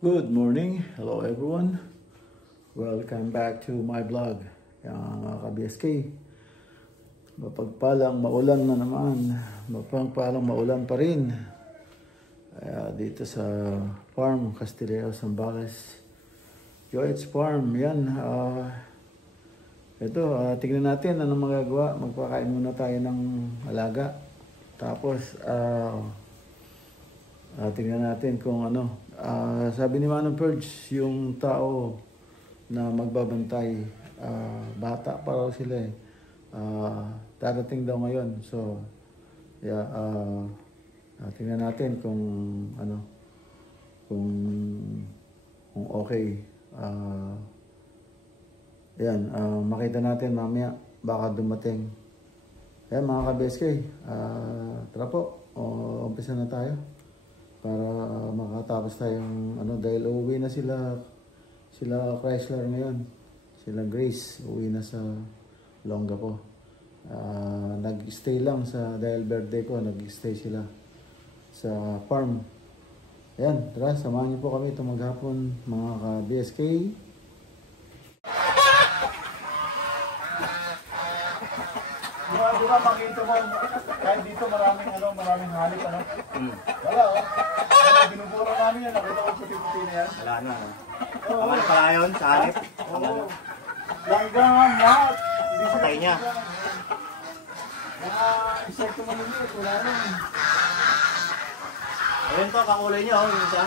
Good morning, hello everyone. Welcome back to my vlog. Mga ka-BSK, mapagpalang maulan na naman. Mapagpalang maulan pa rin dito sa farm Castillejo, Zambales, Joyce Farm. Yan, ito, tingnan natin anong magagawa. Magpakain muna tayo ng alaga. Tapos tingnan natin kung ano. Sabi ni Manong Purge, yung tao na magbabantay, bata pa raw sila eh. Darating daw ngayon. So, yeah, tingnan natin kung ano, kung okay. Yan, makita natin mamaya, baka dumating. Ayan mga ka-BSK, tara po, umpisa na tayo. Para makatapos tayong ano, dahil uuwi na sila Chrysler ngayon, sila Grace uuwi na sa Longapo. Nag-stay lang dahil birthday ko, nag-stay sila sa farm. Ayan, tara, samahan niyo po kami itong maghapon mga ka-BSK. Di ba makita mo, kahit dito maraming halik, ano? Wala, oh. Binubura namin yan, nakita ko puti-puti na yan. Wala na. Kamal pala yun, sa hanip. Oo. Langgang lahat. Patay niya. Isang tumalimit, wala na. Ayun to, kakulay niya, yung isa.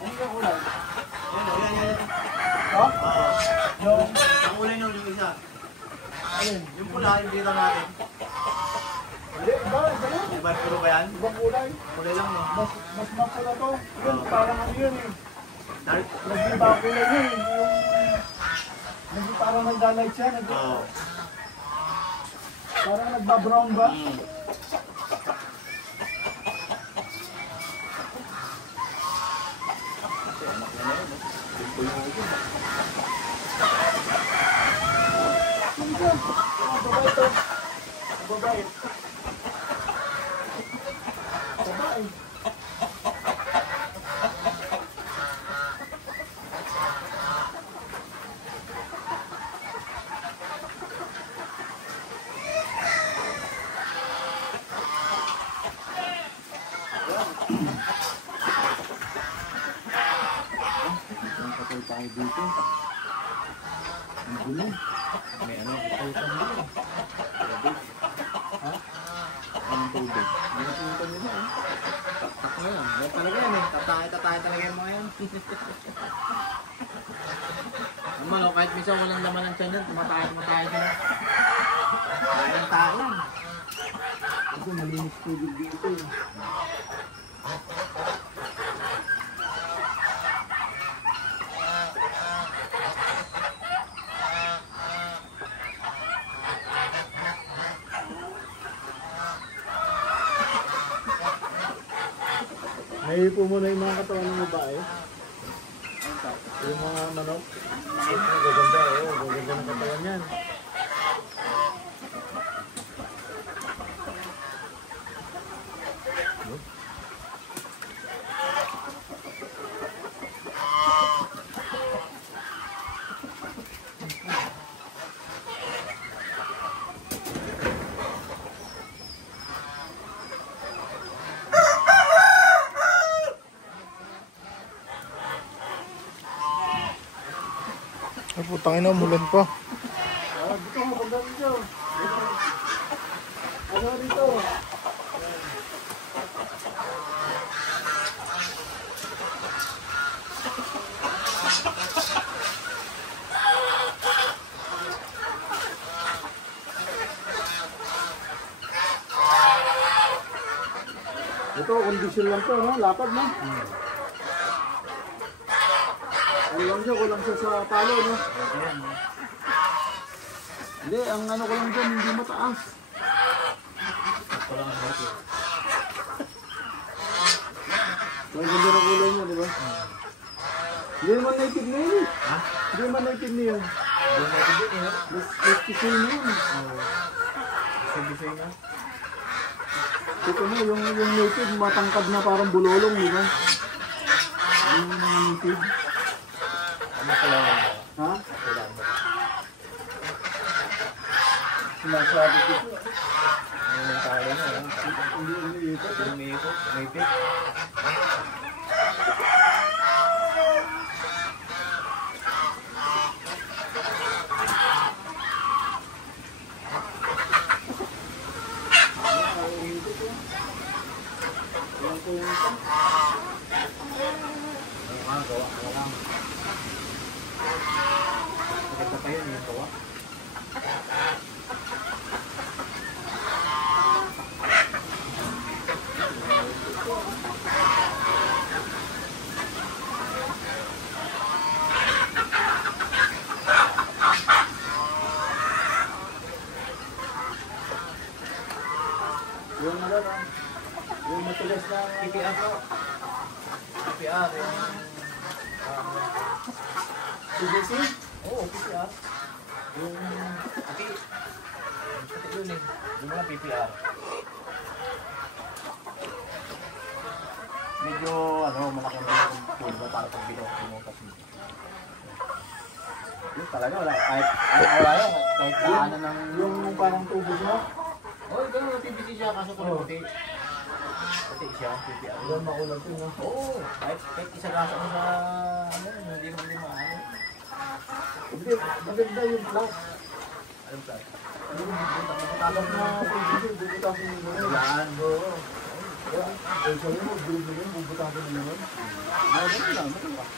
Ano yung kulay? Yan. Ha? Yung kakulay nyo, yung isa. Ayun. Yung pula, yung dito natin. Hindi, dali. Ibang puro ba yan? Ibang kulay. Kulay lang, no? Mas mapula to. Yun, parang ano yun eh. Dark. Nag-iba kulay yun eh. Parang nagdalight siya. Oo. Parang nagba-brown ba? Babae. Patay tayo dito. Ang gulo. May ano, patay tayo dito. Ha? Ang tubig. May punta nila eh. Tak na yan. Yan talaga yan eh. Tatay talaga yung mga yan. Naman o, kahit minsan walang laman ng tiyan yan, tumatay sila. Walang tao lang. Kasi malinis tubig dito eh. Naipo mo na yung mga katawan ng babae. Yung mga manok. Gaganda, gaganda ng katawan yan. putang ina, umulan pa. Dito mo, banda dito. Ano dito? Ito, kondisyon lang to, no? Lapad, no? Ano lang dyan, kulang siya sa palo, no? Hindi, ang ano ko lang dyan, hindi mataas. Ang ganda ng kulay niya, di ba? Hindi naman native na yun, eh. Hindi naman native na yun. Let's kisay na yun. Ito mo, yung native, matangkad na parang bulolong, di ba? Yung native. Ha? Sinasabi ko ito. Ang tao na. Hindi umiikot. Umiikot. Umiikot. Gawa ka lang. Maganda pa yun yung gawa. Yung ano, yung matigas na PPR po. PPR yung... PVC? Oo, PPR. Yung... Pati yun eh. Yung mga PPR. Medyo ano, malaking pulba para pag binukas mo kasi. Yun talaga wala. Kahit wala yun. Kahit ano ng... Yung parang tubo siya? Oo, ito yung PVC siya kaso kulay puti. Puti siya, PPR. Yan makulat yun, no? Oo, kahit isagasa mo sa ano, hindi naman din maano. Hindi, maganda yung flat. Alam ka? Yung talag na PVC, bubutasin mo yun. Yan, oo. Kaya, sabi mo, bilib mo yun, bubutasin mo yun. Ganun lang, ganun lang.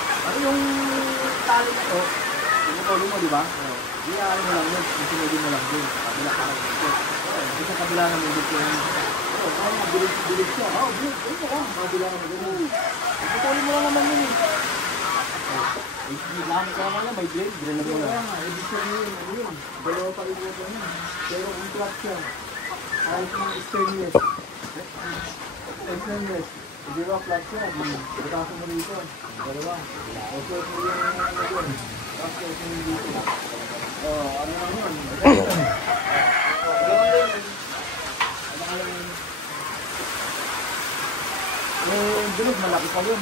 Ano yung tali na to? Yung tulo mo, di ba? Iyaan mo lang yun, isinugin mo lang yun. Sa kabila parang dito. Kasi sa kabila naman dito yun. Kaya bilib siya. Bilib. Ito ka, kabila ka maganda. Ituloy mo lang naman yun eh. Gamit ka naman yan, may blade. Drill mo Kaya lang. nga, ibig sabihin, ano yun? Dalawa pa rin mo yun. Pero kung flat siya, kahit ng stainless. Stainless. Hindi ba flat siya? Butasin mo dito. Dalawa. O suot mo yung ano yun. Tapos suot mo yung dito. Ano lang yun? Bilog, malaki pa yun.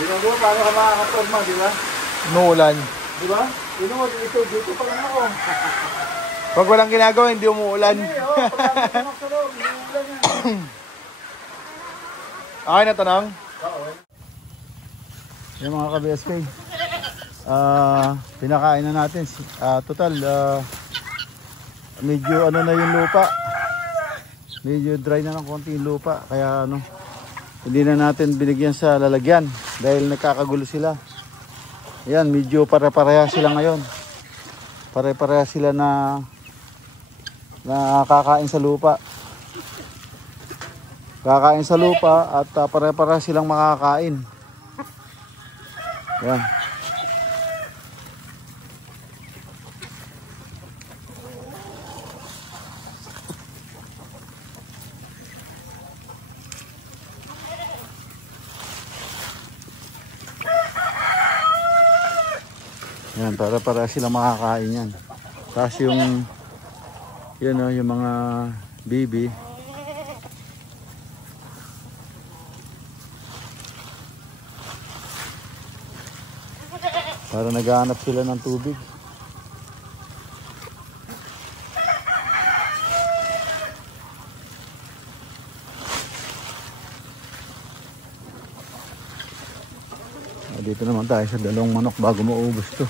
Di ba bro, paano ka makakaporma, di ba? Umuulan. Di ba? Yun mo, dito pa lang ako. Pag walang ginagawa, hindi umuulan. Pag ako sa loob, umuulan yan. Okay na tanong? Yung mga ka-BSK, pinakain na natin. Total, medyo ano na yung lupa. Medyo dry na ng konti yung lupa. Kaya ano, hindi na natin binigyan sa lalagyan dahil nagkakagulo sila. Ayan, medyo pare-pareha sila ngayon. Pare-pareha sila na kakain sa lupa. Kakain sa lupa at pare-pareha silang makakain. Ayan. Yan, para sila makakain yan. Tapos yung yun o, yung mga baby. Para naghahanap sila ng tubig. Dito naman tayo sa dalawang manok bago maubos to.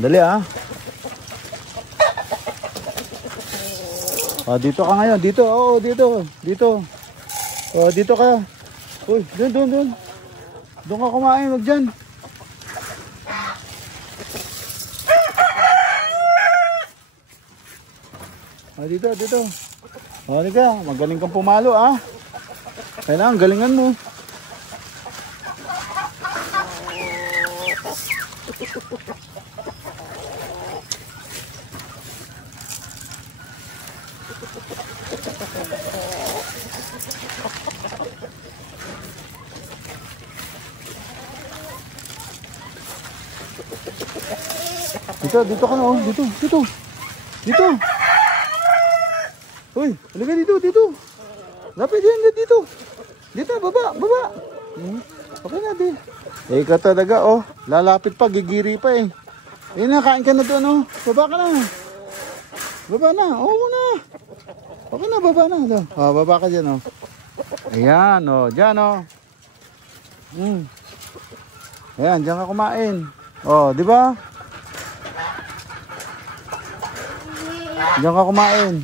Dali ah. Dito ka ngayon. Dito. Oo, dito. Dito. Dito ka. Uy, doon. Doon ka kumain. Wag dyan. Dito. Halika. Magaling kang pumalo ah. Kailangan galingan mo. Dito ka na oh. Dito. Uy, halika dito. Lapit yan dito. Dito, baba. Okay na din. Ka talaga oh. Lalapit pa, gigiri pa eh. Kain ka na doon oh. Baba ka na. Baba na. Oo na. Okay na, baba na. Baba ka dyan oh. Ayan oh. Dyan oh. Ayan, dyan ka kumain. Oh, di ba? Diyan ka kumain.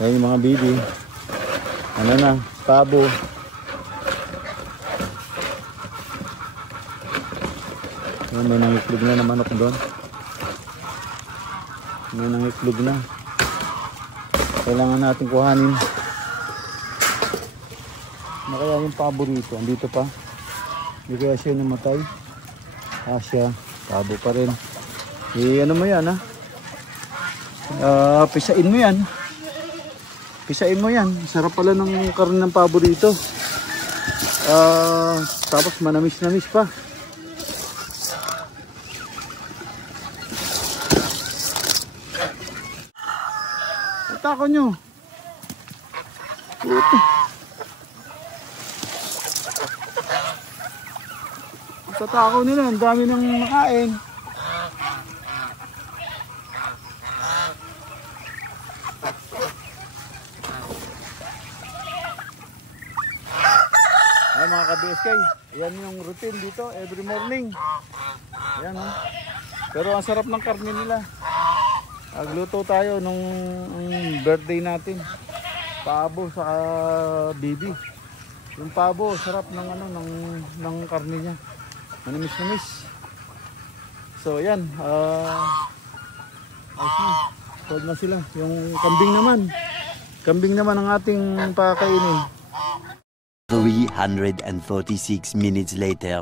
Ayan yung mga bibi. Ano na, pabo. Ayan, may nangiklog na manok doon. May nangiklog na. Kailangan natin kuhanin. Ano kaya yung pabo rito? Andito pa. Hindi kaya siya namatay. Siya. Pabo pa rin. Ano mo yan ha? Pisain mo yan. Sarap pala ng karne ng pabo rito. Tapos manamis-namis pa. Tako nyo. Tatakaw nila. Ang dami nang nakain. Ay mga ka-BSK. Yan yung routine dito. Every morning. Ayan oh. Pero ang sarap ng karne nila. Nagluto tayo nung birthday natin. Pabo sa bibi. Yung pabo, sarap ng ng karne niya. Manamis-namis. So, yan. Solve na sila. Yung kambing naman ang ating pakainin. 346 minutes later.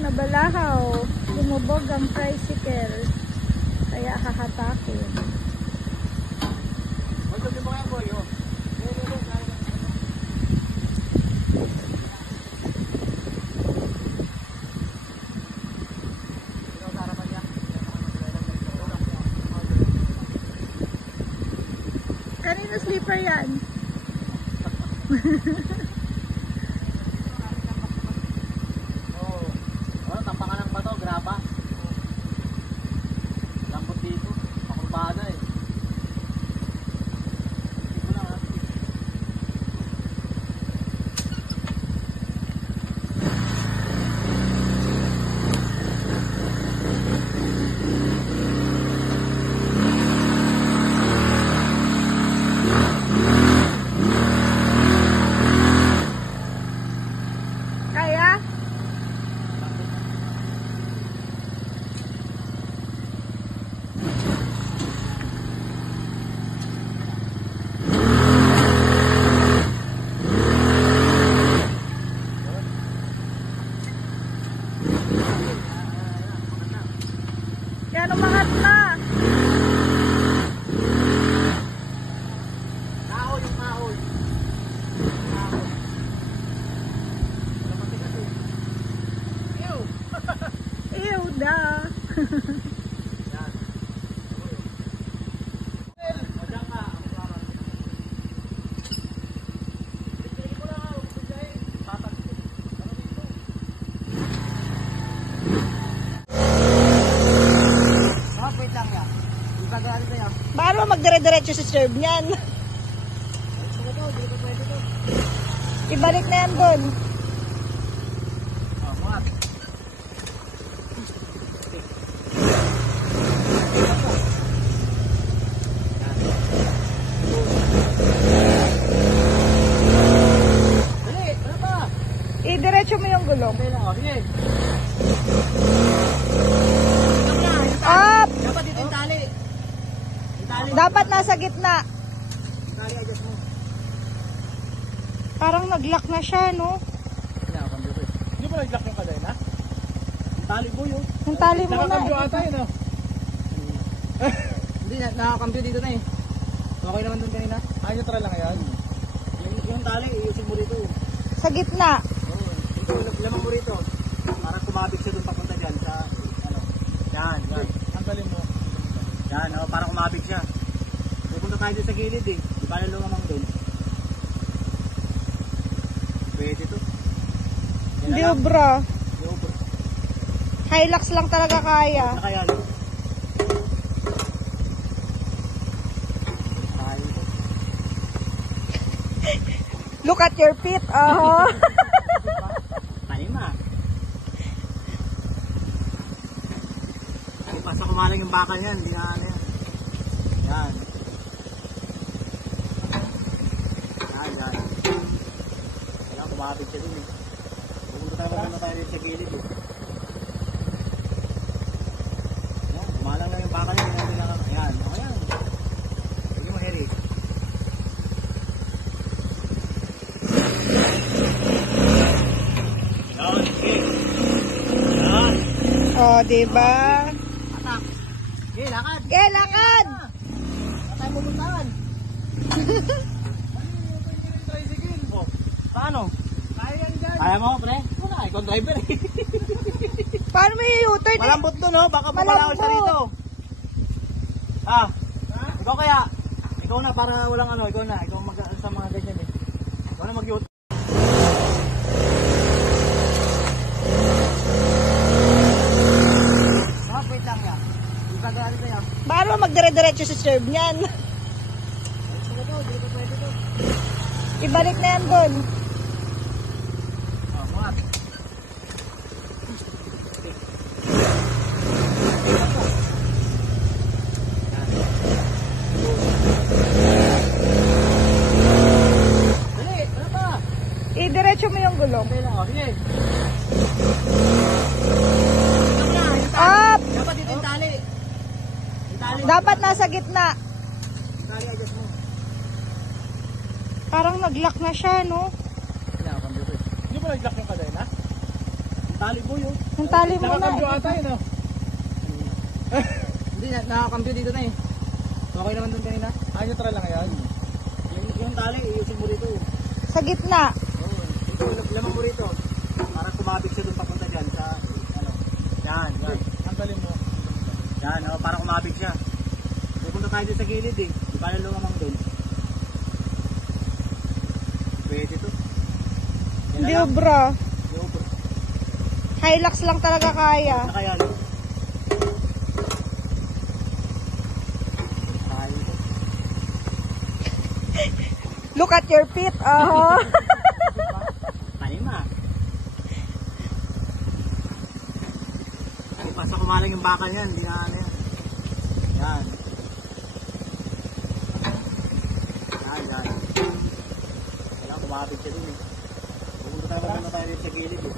Nabalahaw, lumubog ang tricycle, kaya hahatakin. Kanino sleeper yan? Yan. O, dyan ka. Ang parang. Pipili ko lang. Pipili. Tatag. Ano dito? Wait lang yan. Ibagay ko yan. Paano magdire-diretso sa serve niyan? Sige to, dito pwede to. Ibalik na yan doon. Oh, mat. Dali, ano pa? Idiretso mo yung gulong. Okay lang, sige. Up! Dapat dito yung tali. Yung tali. Dapat nasa gitna. Yung tali, adjust mo. Parang nag-lock na siya, no? Yan, computer. Hindi ba nag-lock yung kadena? Yung tali mo yun. Yung tali mo na. Nakakambyo ata yun, no? Hindi, nakakambyo dito na eh. Okay naman dun kanina. Ah, neutral lang yan. Yung tali, iusin mo rito. Sa gitna. Oo. Ito, lamang mo rito. Para kumabig siya dun papunta dyan sa, ano. Yan, yan. Tanggalin mo. Yan, oh, para kumabig siya. Pupunta tayo dun sa gilid eh. Di ba lamang dun? Pwede to. Yan na Hindi, lang. bro. Yo, bro. Hilux lang talaga kaya. Na kaya yun? Tayo to. Look at your feet. Oh. Tayo na. Ay, basta kumalang yung bakal yan. Hindi na ano yan. Yan. Yan, yan. Kailangan kumapit siya dun eh. Pupunta tayo rin sa gilid eh. Yan, kumalang lang yung bakal yan. Ayan, ayan. Sige mo, Harry. Yan, sige. Yan. Oh, diba? Atak. Okay, lakad. Eh, lakad! Saan tayo pupuntahan? Oh, paano? Kaya yan dyan. Kaya mo, pre? Wala, ikaw ang driver eh. Paano may u-turn? Malambot to, no? Baka pumalawal siya rito. Ah, ikaw kaya? Ikaw na, para walang ano, ikaw na. Ikaw mag sa mga ganyan eh. Ikaw na mag-u-turn. Ah, wait lang yan. Ibagay ko yan. Paano magdire-diretso sa serve niyan? Sige to, dito pwede to. Ibalik na yan doon. Oh, mat. Dali, ano pa? Idiretso mo yung gulong. Okay lang, oh, sige. Up! Dapat dito yung tali. Yung tali. Dapat nasa gitna. Yung tali, adjust mo. Parang nag-lock na siya, no? Yan, computer. Hindi ba nag-lock yung kadena? Yung tali mo yun. Yung tali mo na. Nakakambyo ata yun, no? Hindi, nakakambyo dito na eh. Okay naman dun kanina. Ah, neutral lang yan. Yung tali, iusin mo rito. Sa gitna. Oo. Ito, lamang mo rito. Para kumabig siya dun papunta dyan sa, ano. Yan, yan. Tanggalin mo. Yan, oh, para kumabig siya. Pupunta tayo dun sa gilid eh. Di ba lamang dun? Pwede to. Yan na Hindi, lang. bro. Yo, bro. Hilux lang talaga kaya. Na kaya yun? Tayo to. Look at your feet. Oh. Tayo na. Ay, basta kumalang yung bakal yan. Hindi na ano yan. Yan. Yan, yan. Kailangan kumapit siya dun eh. Pupunta tayo rin sa gilid eh.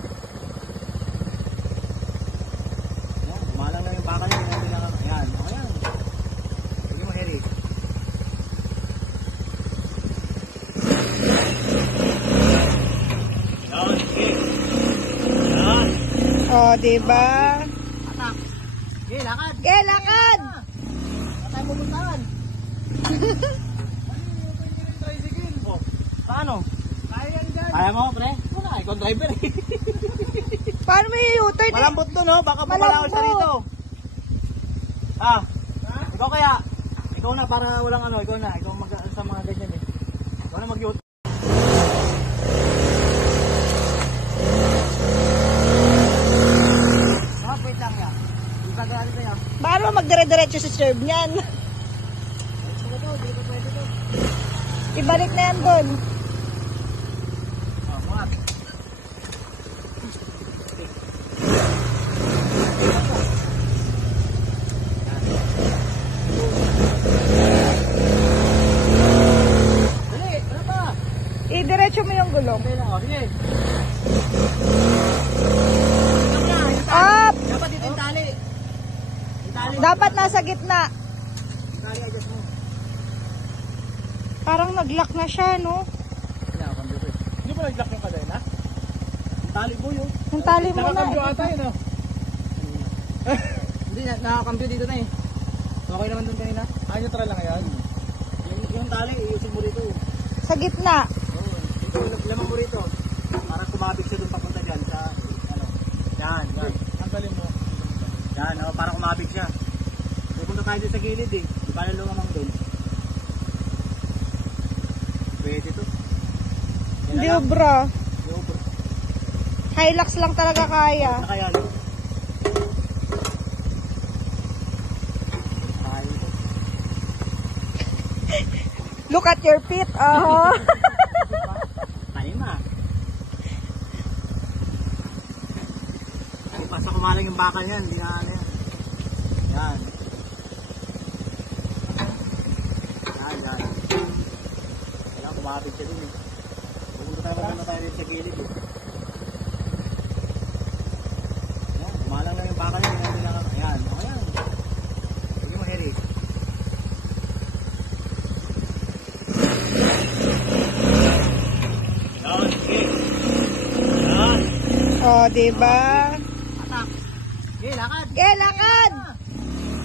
Yan, kumalang lang yung bakal yan. Ayan, ayan. Sige mo, Harry. Yan, sige. Yan. Oh, diba? Atak. Okay, lakad. Eh, lakad! Saan tayo pupuntahan? Oh, paano? Kaya yan dyan. Kaya mo, pre? Wala, ikaw ang driver eh. Paano may u-turn? Malambot to, no? Baka pumalawal siya Malambot. rito. Ikaw kaya? Ikaw na para walang ano, ikaw na. Ikaw mag sa mga ganyan eh. Ikaw na mag-YouTube. Wait lang ya. Itagalan kayo. Paano magdire-diretso sa serve niyan? Ibalik na yan doon. Muat. Dali, ano pa? Idiretso mo yung gulong. Okay lang, sige. Up! Dapat dito yung tali. Yung tali. Dapat nasa gitna. Yung tali, adjust mo. Parang nag-lock na siya, no? Hindi ba nag-lock yung kadena? Yung tali mo yun. Yung tali mo Nakakambyo na. ata yun, oh. Hindi, nakakambyo dito na eh. Okay naman dun kanina. Neutral lang yan. Yung tali, iusin mo rito. Sa gitna. Oo. Ito, lamang mo rito. Para kumabig siya dun papunta dyan sa, ano. Yan, yan. Tanggalin mo. Yan, para kumabig siya. Pupunta tayo dun sa gilid eh. Di ba lamang dun? Pwede to. Hindi, bro. Yo, bro. Hilux lang talaga kaya. Na kaya, no? Tayo to. Look at your feet. Oh. Tayo na. Di pa sa kumalang yung bakal yan. Hindi na ano yan. Yan. Yan, yan. Kailangan kumabig siya dun eh. Pupunta tayo rin sa gilid eh. Yan, kumalang lang yung bakal yan. Yan, okay yan. Sige mo, Harry. Yan, sige. Yan. Oh, diba? Atak. Sige, lakad. Okay, lakad.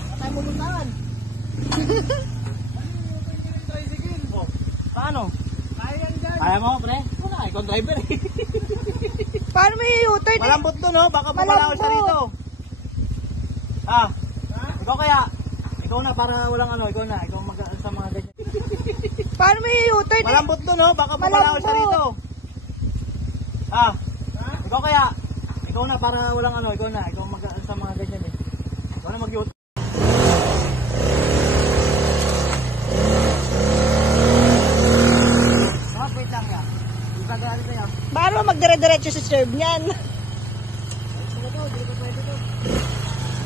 Saan tayo pupuntahan? Oh, paano? Kaya yan dyan. Kaya mo, pre? Wala, ikaw ang driver eh. Paano may u-turn? Malambot to, no? Baka pumalakol siya rito. Ikaw kaya? Ikaw na, para walang ano, ikaw na. Ikaw mag sa mga ganyan. Paano may u-turn? Malambot to, no? Baka pumalakol siya rito. Ikaw kaya? Ikaw na, para walang ano, ikaw na. Ikaw mag sa mga ganyan eh. Ikaw na mag-YouTube. Wait lang ya. Itagalan kayo. Paano magdire-diretso sa serve niyan?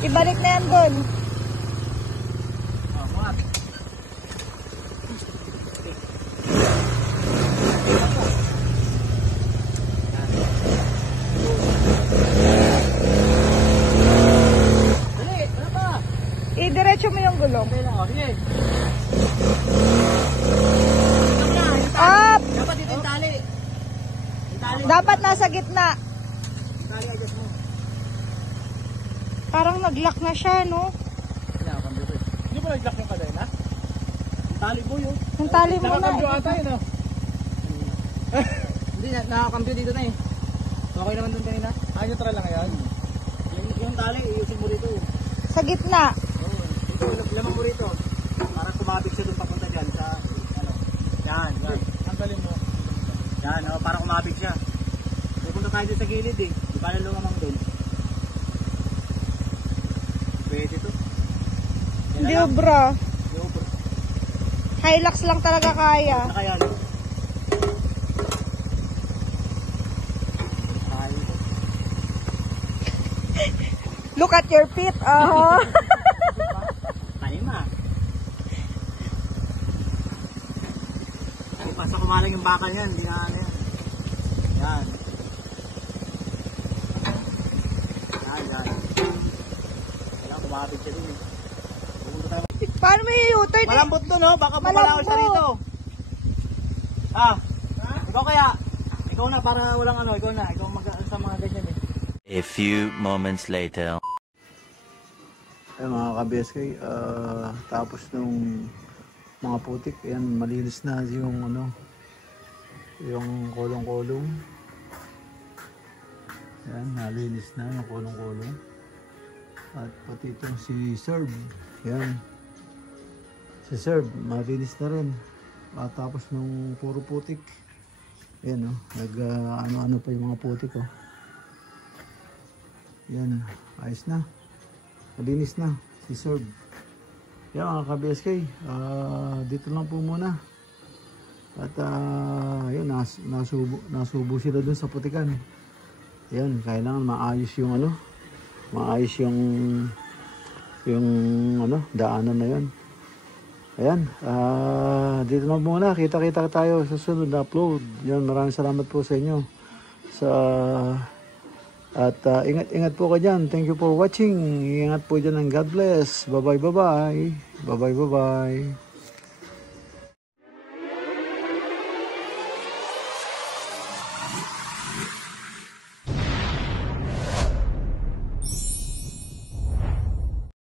Ibalik na yan doon. Muat. Dali, ano pa? Idiretso mo yung gulong. Okay lang, sige. Up! Dapat dito yung tali. Yung tali. Dapat nasa gitna. Yung tali, adjust mo. Parang nag-lock na siya, no? Hindi ba nag-lock yung kadena? Yung tali mo yun. Yung tali mo Nakakambyo na. ata yun, oh. Hindi, nakakambyo dito na eh. Okay naman dun kanina. Neutral lang yan. Yung tali, iusin mo rito. Sa gitna. Oo. Ito, lamang mo rito. Para kumabig siya dun papunta dyan sa, ano. Yan, yan. Tanggalin mo. Yan, para kumabig siya. Pupunta tayo dun sa gilid eh. Di ba lamang dun? Pwede to. Yan Hindi, na lang. bro. Yo, bro. Hilux lang talaga kaya. Na kaya, no? Tayo to. Look at your feet. Oh. Tayo na. Di pa sa kumalang yung bakal yan. Hindi na ano yan. Yan. Yan, yan. Kailangan kumabig siya dun eh. Pupunta tayo. Paano may u-turn? Malambot to, no? Baka pumalakol siya rito. Ikaw kaya? Ikaw na, para walang ano, ikaw na. Ikaw mag sa mga ganyan eh. A few moments later. Ay mga ka-BSK, tapos nung mga putik, ayan, malinis na yung ano, yung kolong-kolong. Ayan, nalinis na yung kolong-kolong. At pati itong si Serb. Yan. Si Sir, malinis na rin. Tapos nung puro putik. Yan o. Ano-ano pa yung mga putik o. Yan. Ayos na. Malinis na. Si Sir. Yan mga ka-BSK. Dito lang po muna. At yun, nasubo sila dun sa putikan. Yan. Kailangan maayos yung ano. Maayos yung ano, daanan na yun. Ayan, dito na muna. Kita-kita tayo sa sunod na upload. Yan, maraming salamat po sa inyo. At ingat-ingat po ka dyan. Thank you for watching. Ingat po dyan and God bless. Bye-bye, bye-bye. Bye-bye, bye-bye.